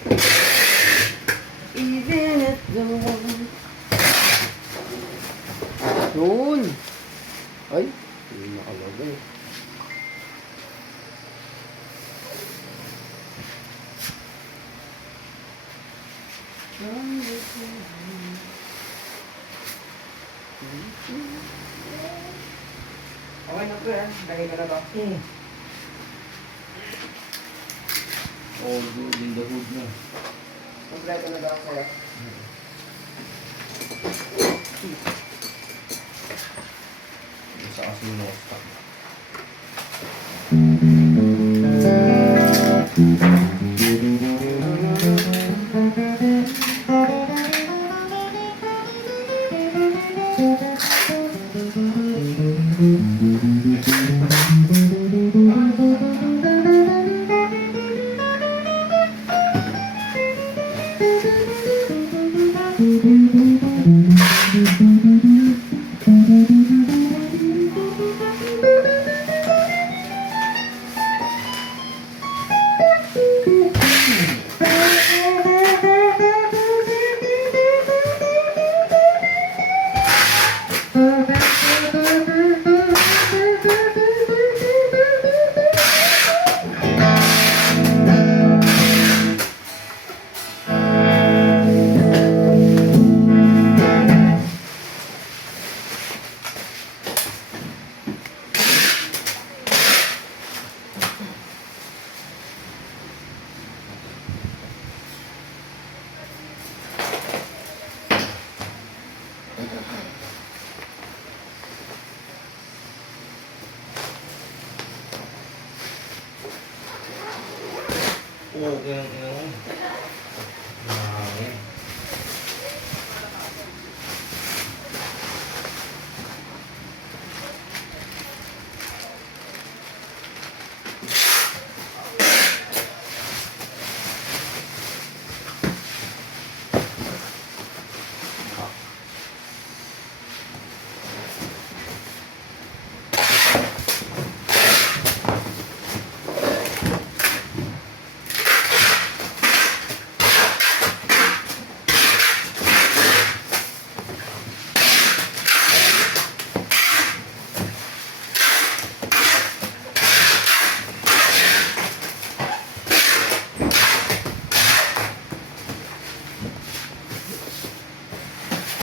Even at dawn. Yun. Ay, hindi nakalagay. Okay na po yan. Lagay ka na ba? All good in the hood na. Kompleto na ba ako sa'yo? Isa kasi yung no-stop. Oo, yan.